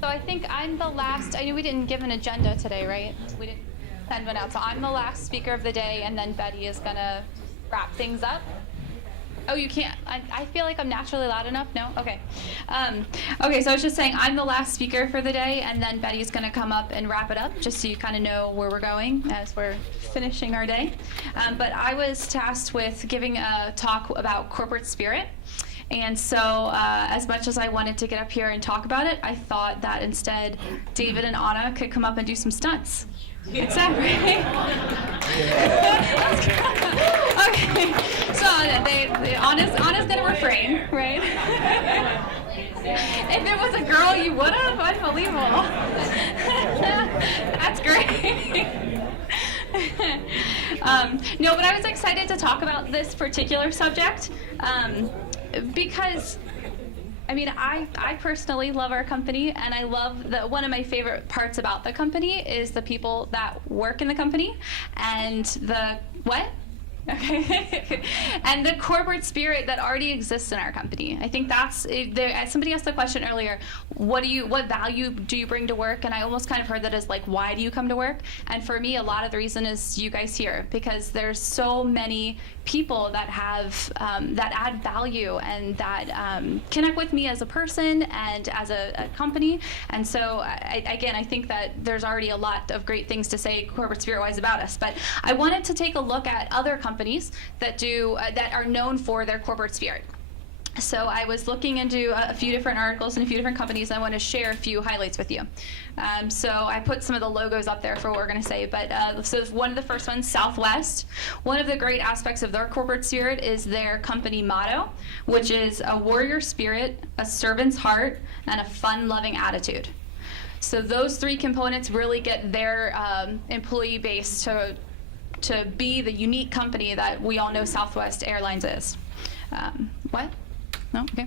So I think I'm the last, I know we didn't give an agenda today, right? We didn't send one out. So I'm the last speaker of the day, and then Betty is going to wrap things up. Oh, you can't. I feel like I'm naturally loud enough. No? Okay. Okay, so I was just saying I'm the last speaker for the day, and then Betty's going to come up and wrap it up, just so you kind of know where we're going as we're finishing our day. But I was tasked with giving a talk about corporate spirit. And so as much as I wanted to get up here and talk about it, I thought that instead David and Anna could come up and do some stunts. Yeah. It's that, right? Okay, so Anna's gonna refrain, right? If it was a girl, you would have? Unbelievable. That's great. No, but I was excited to talk about this particular subject because I mean, I personally love our company, and I love that one of my favorite parts about the company is the people that work in the company and the what? Okay. And the corporate spirit that already exists in our company. I think that's somebody asked the question earlier, what value do you bring to work? And I almost kind of heard that as like, why do you come to work? And for me, a lot of the reason is you guys here, because there's so many people that have that add value and that connect with me as a person and as a company. And so I think that there's already a lot of great things to say corporate spirit-wise about us. But I wanted to take a look at other companies that are known for their corporate spirit. So I was looking into a few different articles and a few different companies. And I want to share a few highlights with you. So I put some of the logos up there for what we're going to say. But so one of the first ones, Southwest. One of the great aspects of their corporate spirit is their company motto, which is a warrior spirit, a servant's heart, and a fun-loving attitude. So those three components really get their employee base to be the unique company that we all know Southwest Airlines is. What? No? Okay.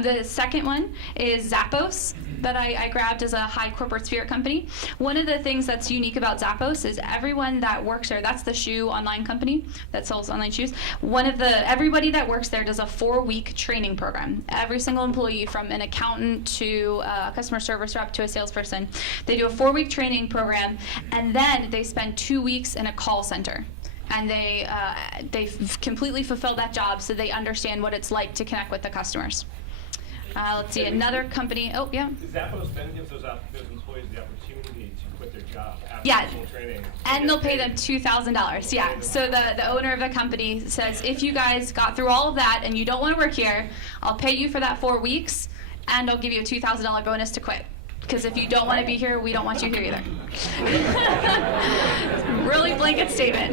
The second one is Zappos that I grabbed as a high corporate spirit company. One of the things that's unique about Zappos is everyone that works there, that's the shoe online company that sells online shoes. Everybody that works there does a 4-week training program. Every single employee, from an accountant to a customer service rep to a salesperson, they do a 4-week training program, and then they spend 2 weeks in a call center. And they completely fulfill that job, so they understand what it's like to connect with the customers. Let's see, another company. Oh, yeah. Zappos then gives those employees the opportunity to quit their job after full training. And they'll pay them $2,000. Yeah. So the owner of the company says, if you guys got through all of that and you don't want to work here, I'll pay you for that 4 weeks, and I'll give you a $2,000 bonus to quit. Because if you don't want to be here, we don't want you here either. Really blanket statement.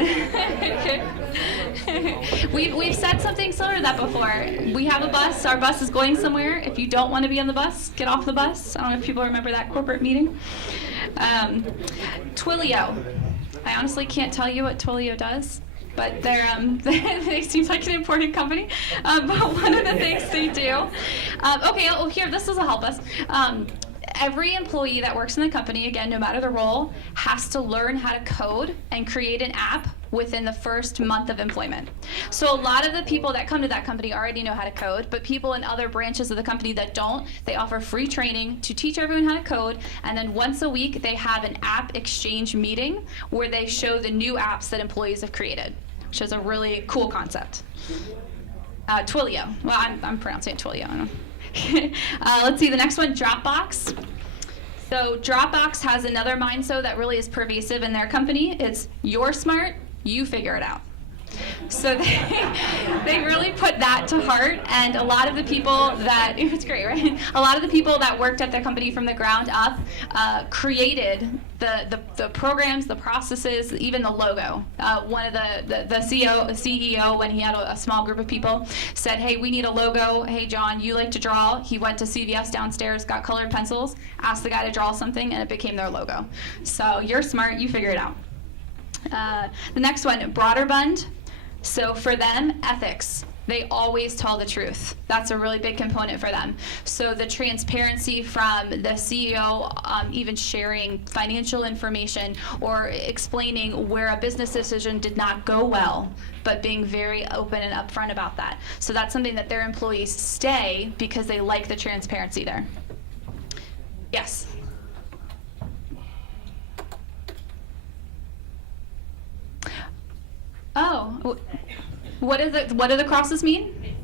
We've said something similar to that before. We have a bus. Our bus is going somewhere. If you don't want to be on the bus, get off the bus. I don't know if people remember that corporate meeting. Twilio. I honestly can't tell you what Twilio does, but they seem like an important company. But one of the things they do. Here, this will help us. Every employee that works in the company, again, no matter the role, has to learn how to code and create an app within the first month of employment. So a lot of the people that come to that company already know how to code, but people in other branches of the company that don't, they offer free training to teach everyone how to code, and then once a week they have an app exchange meeting where they show the new apps that employees have created, which is a really cool concept. Twilio. Well, I'm pronouncing it Twilio. I don't know. Let's see, the next one, Dropbox. So Dropbox has another mindset that really is pervasive in their company. It's you're smart, you figure it out. So they really put that to heart, and a lot of the people that, it's great, right? A lot of the people that worked at their company from the ground up created the programs, the processes, even the logo. One of the CEO, when he had a small group of people, said, hey, we need a logo. Hey, John, you like to draw. He went to CVS downstairs, got colored pencils, asked the guy to draw something, and it became their logo. So you're smart, you figure it out. The next one, Broderbund. So for them, ethics They always tell the truth. That's a really big component for them. So the transparency from the CEO, even sharing financial information or explaining where a business decision did not go well, but being very open and upfront about that. So that's something that their employees stay because they like the transparency there. Yes? Oh, what do the crosses mean?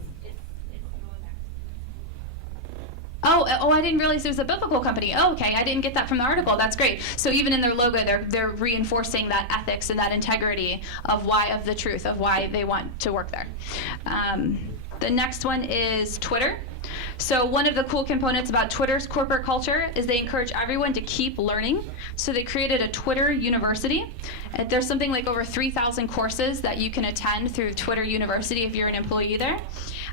Oh, I didn't realize it was a biblical company. Oh, okay, I didn't get that from the article. That's great. So even in their logo, they're reinforcing that ethics and that integrity of the truth of why they want to work there. The next one is Twitter. So one of the cool components about Twitter's corporate culture is they encourage everyone to keep learning. So they created a Twitter University. There's something like over 3,000 courses that you can attend through Twitter University if you're an employee there.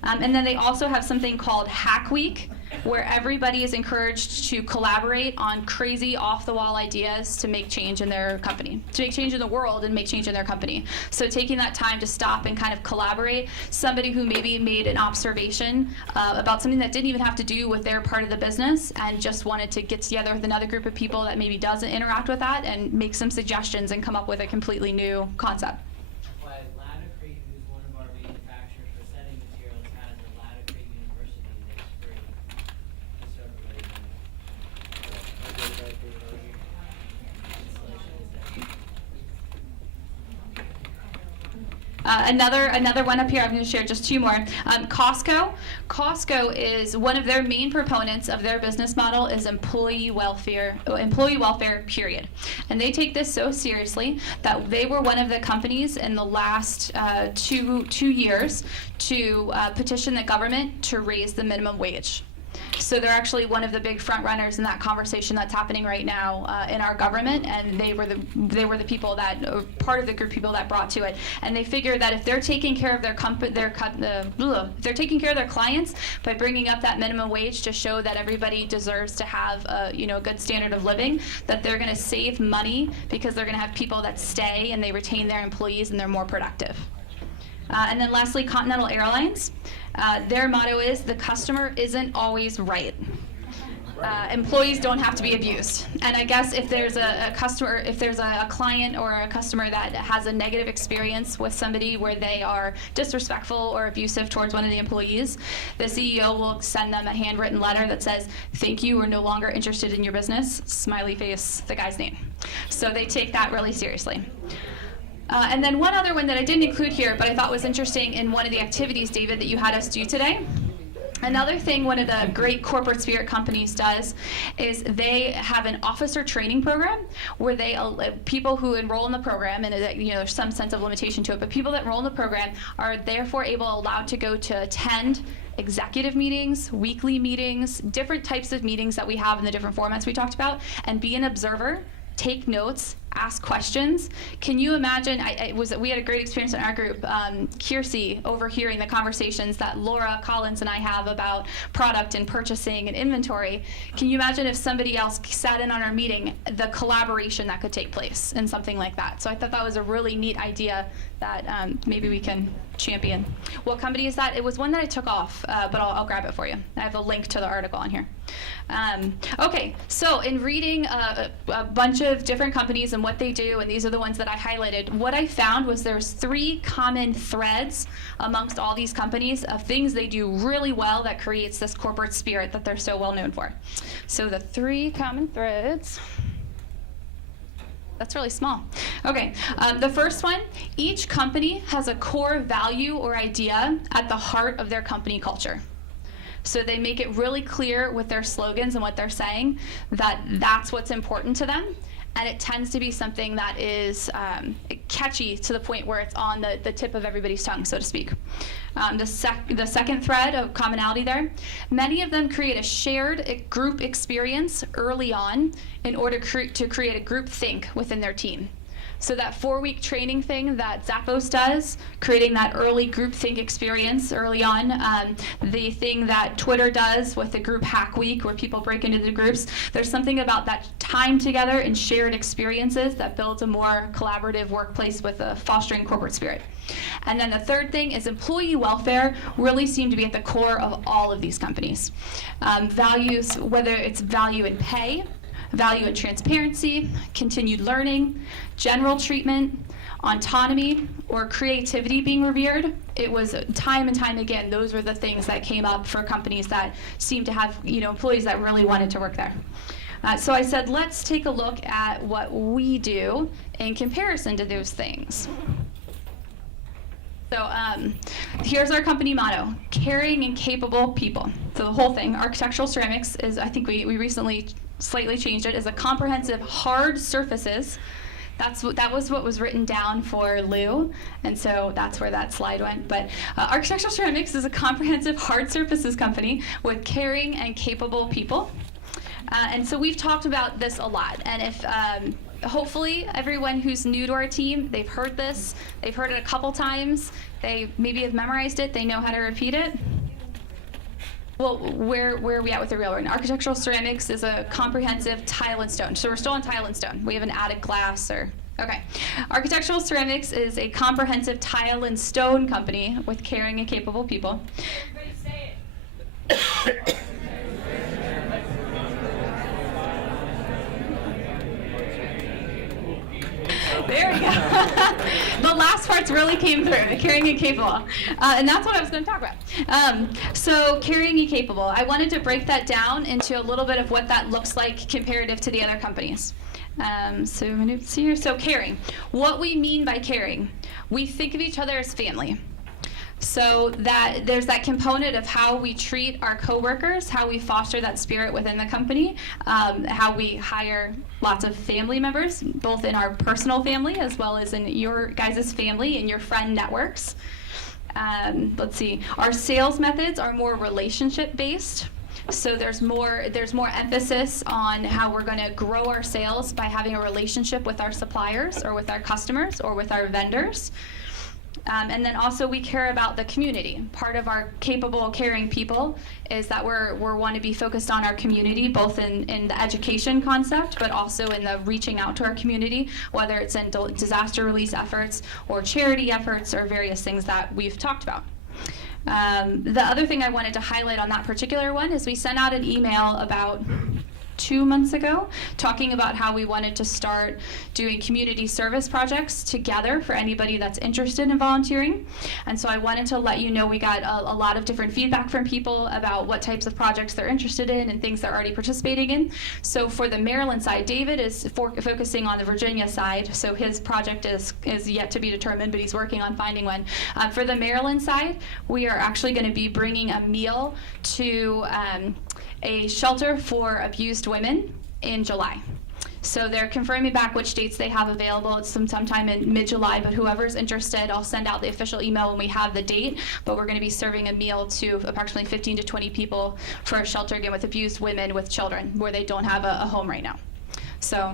And then they also have something called Hack Week, where everybody is encouraged to collaborate on crazy off-the-wall ideas to make change in their company, to make change in the world and make change in their company. So taking that time to stop and kind of collaborate, somebody who maybe made an observation about something that didn't even have to do with their part of the business and just wanted to get together with another group of people that maybe doesn't interact with that and make some suggestions and come up with a completely new concept. Laticrete, who's one of our manufacturers for setting materials, has a Laticrete University that's free. So everybody Another one up here, I'm going to share just two more. Costco. Costco is one of their main proponents of their business model is employee welfare, period. And they take this so seriously that they were one of the companies in the last two years to petition the government to raise the minimum wage. So they're actually one of the big front runners in that conversation that's happening right now in our government, and they were the people that part of the group of people that brought to it. And they figure that if they're taking care of if they're taking care of their clients by bringing up that minimum wage to show that everybody deserves to have a good standard of living, that they're going to save money because they're going to have people that stay and they retain their employees and they're more productive. And then lastly, Continental Airlines. Their motto is, the customer isn't always right. Employees don't have to be abused. And I guess if there's a client or a customer that has a negative experience with somebody where they are disrespectful or abusive towards one of the employees, the CEO will send them a handwritten letter that says, thank you, we're no longer interested in your business, smiley face, the guy's name. So they take that really seriously. And then one other one that I didn't include here, but I thought was interesting in one of the activities, David, that you had us do today. Another thing one of the great corporate spirit companies does is they have an officer training program where they people who enroll in the program, and there's some sense of limitation to it, but people that enroll in the program are therefore allowed to go to attend executive meetings, weekly meetings, different types of meetings that we have in the different formats we talked about, and be an observer, take notes, ask questions. Can you imagine, we had a great experience in our group, Kiersey overhearing the conversations that Laura Collins and I have about product and purchasing and inventory. Can you imagine if somebody else sat in on our meeting, the collaboration that could take place in something like that? So I thought that was a really neat idea that maybe we can champion. What company is that? It was one that I took off, but I'll grab it for you. I have a link to the article on here. Okay, so in reading a bunch of different companies and what they do, and these are the ones that I highlighted, what I found was there's 3 common threads amongst all these companies of things they do really well that creates this corporate spirit that they're so well known for. So the 3 common threads. That's really small. Okay, the first one, each company has a core value or idea at the heart of their company culture. So they make it really clear with their slogans and what they're saying that that's what's important to them. And it tends to be something that is catchy to the point where it's on the tip of everybody's tongue, so to speak. The second thread of commonality there, many of them create a shared group experience early on in order to create a group think within their team. So that 4-week training thing that Zappos does, creating that early groupthink experience early on, the thing that Twitter does with the group hack week where people break into the groups, there's something about that time together and shared experiences that builds a more collaborative workplace with a fostering corporate spirit. And then the third thing is employee welfare really seem to be at the core of all of these companies. Values, whether it's value in pay, value in transparency, continued learning, general treatment, autonomy, or creativity being revered. It was time and time again, those were the things that came up for companies that seemed to have employees that really wanted to work there. So I said, let's take a look at what we do in comparison to those things. So here's our company motto, caring and capable people. So the whole thing, Architectural Ceramics is, I think we recently slightly changed it, is a comprehensive hard surfaces. That was what was written down for Lou, and so that's where that slide went. But Architectural Ceramics is a comprehensive hard surfaces company with caring and capable people. And so we've talked about this a lot, and if hopefully everyone who's new to our team, they've heard this, they've heard it a couple times, they maybe have memorized it, they know how to repeat it. Well, where are we at with the real word? Architectural Ceramics is a comprehensive tile and stone. So we're still on tile and stone. We haven't added glass okay. Architectural Ceramics is a comprehensive tile and stone company with caring and capable people. Everybody say it. There we go. The last parts really came through, the caring and capable. And that's what I was going to talk about. So caring and capable. I wanted to break that down into a little bit of what that looks like comparative to the other companies. So I'm going to see here. So caring. What we mean by caring. We think of each other as family. So that there's that component of how we treat our coworkers, how we foster that spirit within the company, how we hire lots of family members, both in our personal family as well as in your guys' family and your friend networks. Let's see, our sales methods are more relationship based. So there's more emphasis on how we're going to grow our sales by having a relationship with our suppliers or with our customers or with our vendors. And then also we care about the community. Part of our capable, caring people is that we want to be focused on our community, both in the education concept, but also in the reaching out to our community, whether it's in disaster release efforts or charity efforts or various things that we've talked about. The other thing I wanted to highlight on that particular one is we sent out an email about 2 months ago talking about how we wanted to start doing community service projects together for anybody that's interested in volunteering. And so I wanted to let you know we got a lot of different feedback from people about what types of projects they're interested in and things they're already participating in. So for the Maryland side, David is focusing on the Virginia side, so his project is yet to be determined, but he's working on finding one. For the Maryland side, we are actually going to be bringing a meal to a shelter for abused women in July. So they're confirming back which dates they have available. It's sometime in mid-July, but whoever's interested, I'll send out the official email when we have the date, but we're going to be serving a meal to approximately 15 to 20 people for a shelter, again, with abused women with children where they don't have a home right now. So